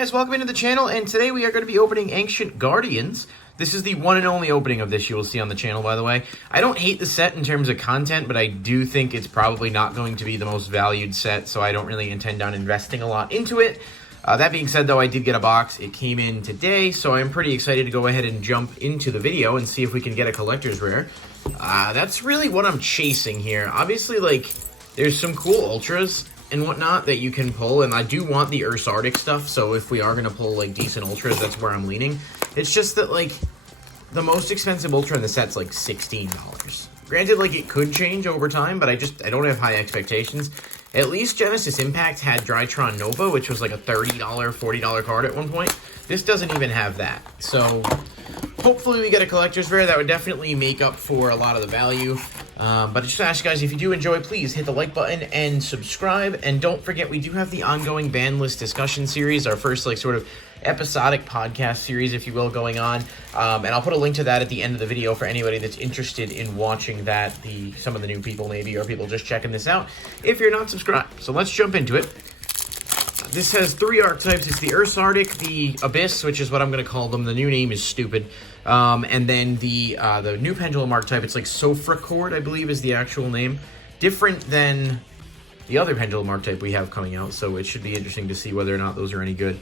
guys, welcome into the channel, and today we are going to be opening Ancient Guardians. This is the one and only opening of this you will see on the channel, by the way. I don't hate the set in terms of content, but I do think it's probably not going to be the most valued set, so I don't really intend on investing a lot into it. That being said, though, I did get a box. It came in today, so I'm pretty excited to go ahead and jump into the video and see if we can get a collector's rare. That's really what I'm chasing here. Obviously, like, there's some cool ultras and whatnot that you can pull, and I do want the Arctic stuff, so if we are going to pull, like, decent ultras, that's where I'm leaning. It's just that, like, the most expensive ultra in the set's, like, $16. Granted, like, it could change over time, but I don't have high expectations. At least Genesis Impact had Drytron Nova, which was, like, a $30, $40 card at one point. This doesn't even have that, so hopefully we get a collector's rare. That would definitely make up for a lot of the value. But just to ask you guys, if you do enjoy, please hit the like button and subscribe. And don't forget, we do have the ongoing ban list discussion series, our first, like, sort of episodic podcast series, if you will, going on. And I'll put a link to that at the end of the video for anybody that's interested in watching that, some of the new people maybe, or people just checking this out, if you're not subscribed. So let's jump into it. This has three archetypes. It's the Arctic, the Abyss, which is what I'm going to call them. The new name is stupid. And then the new Pendulum archetype, it's like Sofracord, I believe, is the actual name. Different than the other Pendulum archetype we have coming out, so it should be interesting to see whether or not those are any good.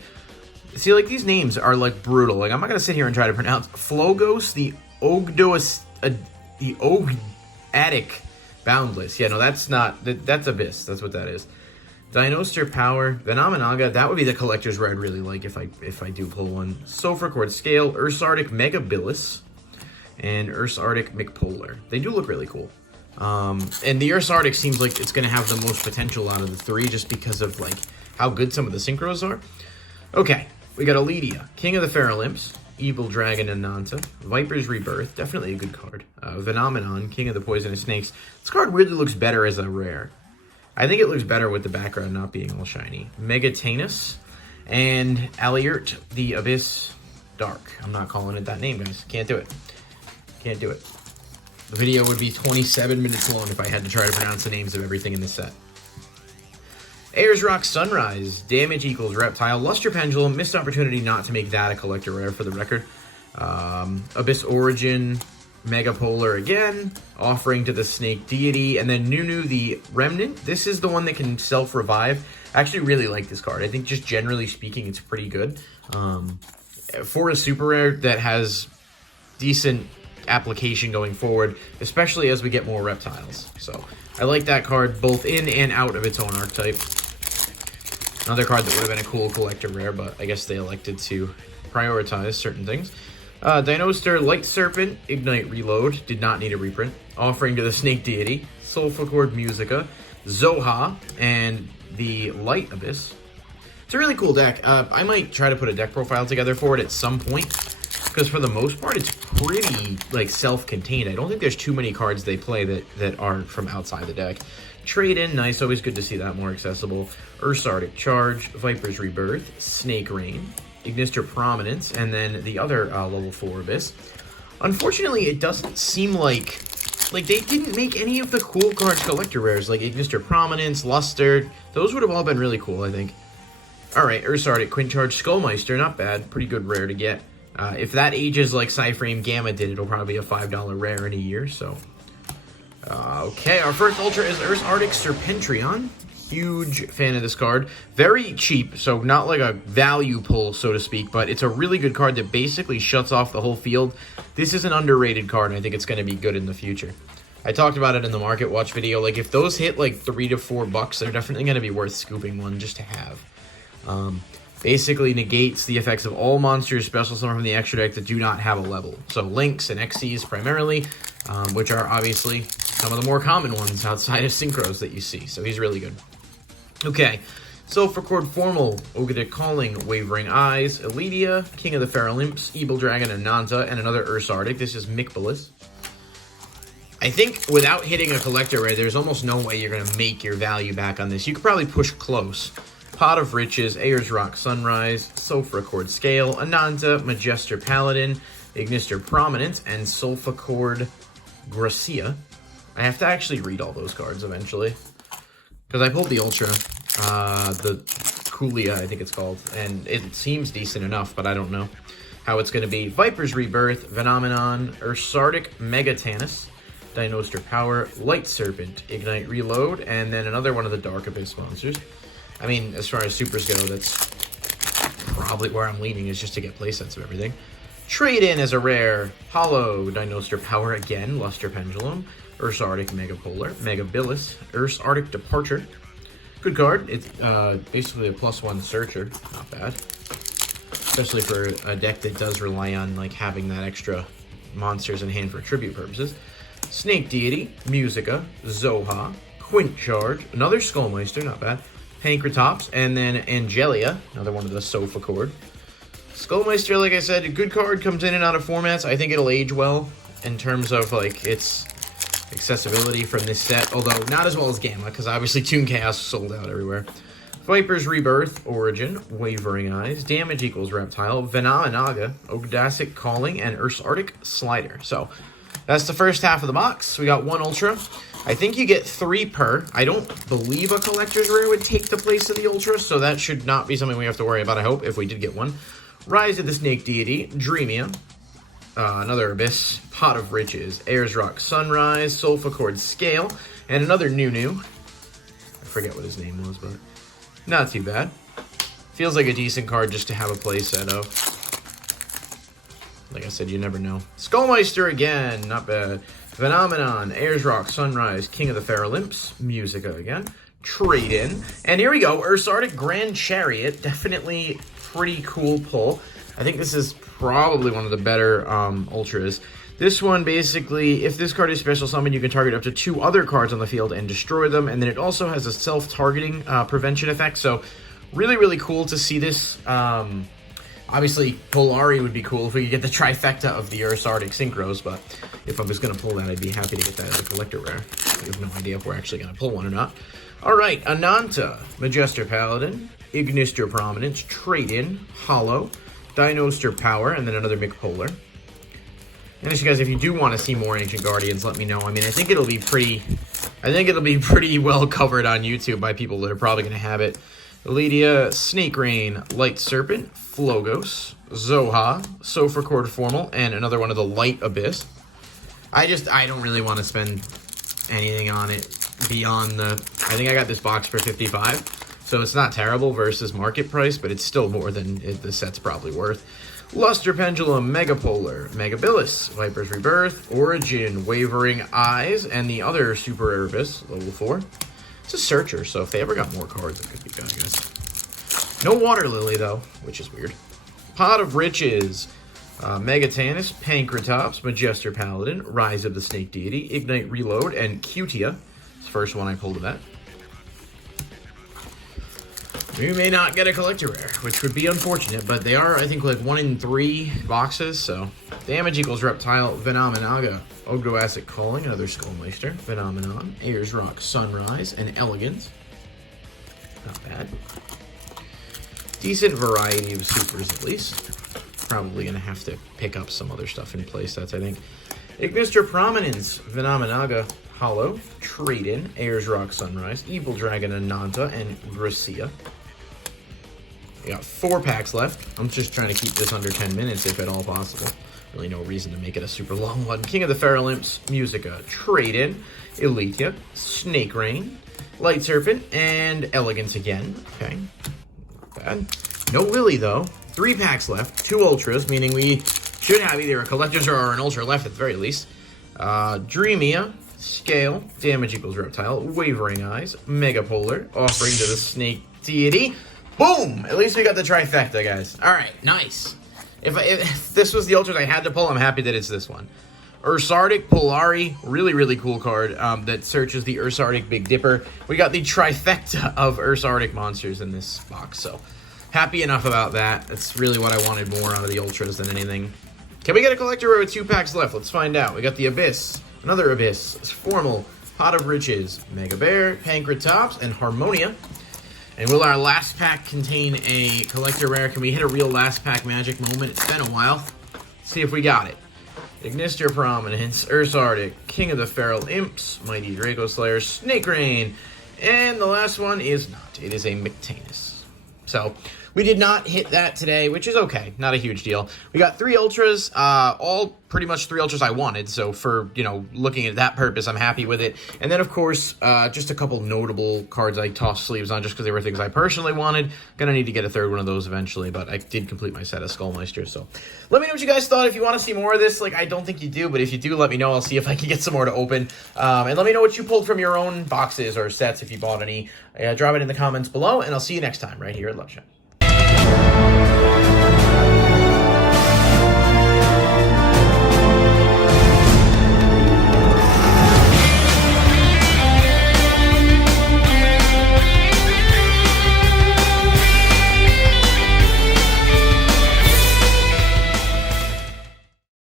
See, like, these names are, like, brutal. Like, I'm not going to sit here and try to pronounce Flogos, the Ogdoatic Boundless. Yeah, no, that's not, that's Abyss. That's what that is. Dinoster Power, Venomenaga, that would be the collector's rare I'd really like if I do pull one. Sofracord Scale, Arctic Megabilis, and Arctic McPolar. They do look really cool. And the Arctic seems like it's going to have the most potential out of the three just because of, like, how good some of the synchros are. Okay, we got Aledia, King of the Pharolymphs, Evil Dragon Ananta, Viper's Rebirth, definitely a good card. Venomenon, King of the Poisonous Snakes. This card weirdly looks better as a rare. I think it looks better with the background not being all shiny. Megatanus and Aliert, the Abyss Dark. I'm not calling it that name, guys. Can't do it. Can't do it. The video would be 27 minutes long if I had to try to pronounce the names of everything in this set. Ayers Rock Sunrise, damage equals Reptile, Luster Pendulum, missed opportunity not to make that a collector rare for the record. Abyss Origin, Megapolar again, Offering to the Snake Deity, and then Nunu the Remnant. This is the one that can self-revive. I actually really like this card. I think just generally speaking, it's pretty good. For a super rare that has decent application going forward, especially as we get more reptiles. So I like that card both in and out of its own archetype. Another card that would have been a cool collector rare, but I guess they elected to prioritize certain things. Dinoster Light Serpent, Ignite Reload, did not need a reprint. Offering to the Snake Deity, Sulfacord Musica, Zoha, and the Light Abyss. It's a really cool deck. I might try to put a deck profile together for it at some point, because for the most part, it's pretty, like, self-contained. I don't think there's too many cards they play that are from outside the deck. Trade-in, nice, always good to see that more accessible. Arctic Charge, Viper's Rebirth, Snake Rain, Ignister Prominence, and then the other level 4 Abyss. Unfortunately, it doesn't seem like they didn't make any of the cool cards collector rares, like Ignister Prominence, Luster. Those would have all been really cool, I think. Alright, Arctic Quintcharge Skullmeister, not bad, pretty good rare to get. If that ages like Cyframe Gamma did, it'll probably be a $5 rare in a year, so. Okay, our first ultra is Arctic Serpentreon. Huge fan of this card. Very cheap, so not like a value pull, so to speak, but it's a really good card that basically shuts off the whole field. This is an underrated card, and I think it's going to be good in the future. I talked about it in the Market Watch video. Like, if those hit like $3 to $4, they're definitely going to be worth scooping one just to have. Basically negates the effects of all monsters special summon from the extra deck that do not have a level. So Lynx and Xyz primarily, which are obviously some of the more common ones outside of Synchros that you see. So he's really good. Okay, Sulfacord Formal, Ogedic Calling, Wavering Eyes, Aledia, King of the Pharolymphs, Evil Dragon Ananta, and another Arctic. This is Mikbalis. I think without hitting a collector rare, there's almost no way you're going to make your value back on this. You could probably push close. Pot of Riches, Ayers Rock Sunrise, Sulfacord Scale, Ananta, Majester Paladin, Ignister Prominence, and Sulfacord Gracia. I have to actually read all those cards eventually, because I pulled the Ultra. The Coolia, I think it's called. And it seems decent enough, but I don't know how it's going to be. Viper's Rebirth, Phenomenon, Ursardic Megatanus, Dinoster Power, Light Serpent, Ignite Reload, and then another one of the Dark Abyss monsters. I mean, as far as supers go, that's probably where I'm leaning, is just to get playsets of everything. Trade in as a rare, Hollow, Dinoster Power again, Luster Pendulum, Ursardic Megapolar, Megabilis, Ursardic Departure. Good card. It's basically a +1 searcher. Not bad. Especially for a deck that does rely on like having that extra monsters in hand for tribute purposes. Snake Deity, Musica, Zoha, Quint Charge, another Skullmeister, not bad. Pankratops, and then Angelia, another one of the Sofa Chord. Skullmeister, like I said, a good card, comes in and out of formats. I think it'll age well in terms of like its accessibility from this set, although not as well as Gamma, because obviously Toon Chaos sold out everywhere. Viper's Rebirth, Origin, Wavering Eyes, Damage equals Reptile, Venanaga, Ogdasic Calling, and Ursardic Slider. So that's the first half of the box. We got one Ultra. I think you get 3 per. I don't believe a collector's rare would take the place of the Ultra, so that should not be something we have to worry about, I hope, if we did get one. Rise of the Snake Deity, Dreamia, another Abyss, Pot of Riches, Ayers Rock Sunrise, Sulfa Chord Scale, and another New. I forget what his name was, but not too bad. Feels like a decent card just to have a play set of. Like I said, you never know. Skullmeister again, not bad. Phenomenon, Ayers Rock Sunrise, King of the Feral Imps, Musica again. Trade in. And here we go, Ursardic Grand Chariot. Definitely pretty cool pull. I think this is probably one of the better Ultras. This one, basically, if this card is special summon, you can target up to 2 other cards on the field and destroy them. And then it also has a self-targeting prevention effect. So really, really cool to see this. Obviously, Polari would be cool if we could get the trifecta of the Ursardic Synchros. But if I was going to pull that, I'd be happy to get that as a collector rare. I have no idea if we're actually going to pull one or not. All right, Ananta, Majester Paladin, Ignister Prominence, Trade-In, Hollow, Dinoster Power, and then another McPolar. And as you guys, if you do want to see more Ancient Guardians, let me know. I mean, I think it'll be pretty well covered on YouTube by people that are probably going to have it. Elidia, Snake Rain, Light Serpent, Flogos, Zoha, Sofa Chord Formal, and another one of the Light Abyss. I don't really want to spend anything on it beyond the... I think I got this box for $55, so it's not terrible versus market price, but it's still more than the set's probably worth. Luster Pendulum, Megapolar, Megabilis, Viper's Rebirth, Origin, Wavering Eyes, and the other Super Rare Abyss, level 4. It's a searcher, so if they ever got more cards, it could be good, I guess. No Water Lily, though, which is weird. Pot of Riches, Megatanus, Pankratops, Majester Paladin, Rise of the Snake Deity, Ignite Reload, and Cutia. It's the first one I pulled of that. We may not get a collector rare, which would be unfortunate, but they are, I think, like 1 in 3 boxes, so. Damage equals Reptile, Venamenaga, Ogdoasic Calling, another Skullmeister, Phenomenon, Ayers Rock Sunrise, and Elegance. Not bad. Decent variety of supers, at least. Probably going to have to pick up some other stuff in playsets, I think. Ignister Prominence, Venamenaga, Hollow, Trade-In, Ayers Rock Sunrise, Evil Dragon Ananta, and Gracia. We got 4 packs left. I'm just trying to keep this under 10 minutes if at all possible. Really no reason to make it a super long one. King of the Feral Imps, Musica, Trade-In, Elitia, Snake Rain, Light Serpent, and Elegance again. Okay, not bad. No Lily, though. 3 packs left, 2 Ultras, meaning we should have either a Collector's or an Ultra left at the very least. Dreamia, Scale, Damage equals Reptile, Wavering Eyes, Megapolar, Offering to the Snake Deity. Boom! At least we got the trifecta, guys. All right, nice. If this was the Ultras I had to pull, I'm happy that it's this one. Ursardic Polari, really, really cool card that searches the Ursardic Big Dipper. We got the trifecta of Ursardic monsters in this box, so happy enough about that. That's really what I wanted more out of the Ultras than anything. Can we get a collector with 2 packs left? Let's find out. We got the Abyss, another Abyss, Formal, Pot of Riches, Mega Bear, Pankratops, and Harmonia. And will our last pack contain a collector rare? Can we hit a real last pack magic moment? It's been a while. Let's see if we got it. Ignister Prominence, Ursardic, King of the Feral Imps, Mighty Draco Slayer, Snake Rain, and the last one is not. It is a Mectanus. So we did not hit that today, which is okay. Not a huge deal. We got 3 Ultras, all pretty much 3 Ultras I wanted. So for, you know, looking at that purpose, I'm happy with it. And then, of course, just a couple notable cards I tossed sleeves on just because they were things I personally wanted. Gonna need to get a 3rd one of those eventually, but I did complete my set of Skullmeisters. So let me know what you guys thought. If you want to see more of this, like, I don't think you do, but if you do, let me know. I'll see if I can get some more to open. And let me know what you pulled from your own boxes or sets if you bought any. Drop it in the comments below, and I'll see you next time right here at Loveshack.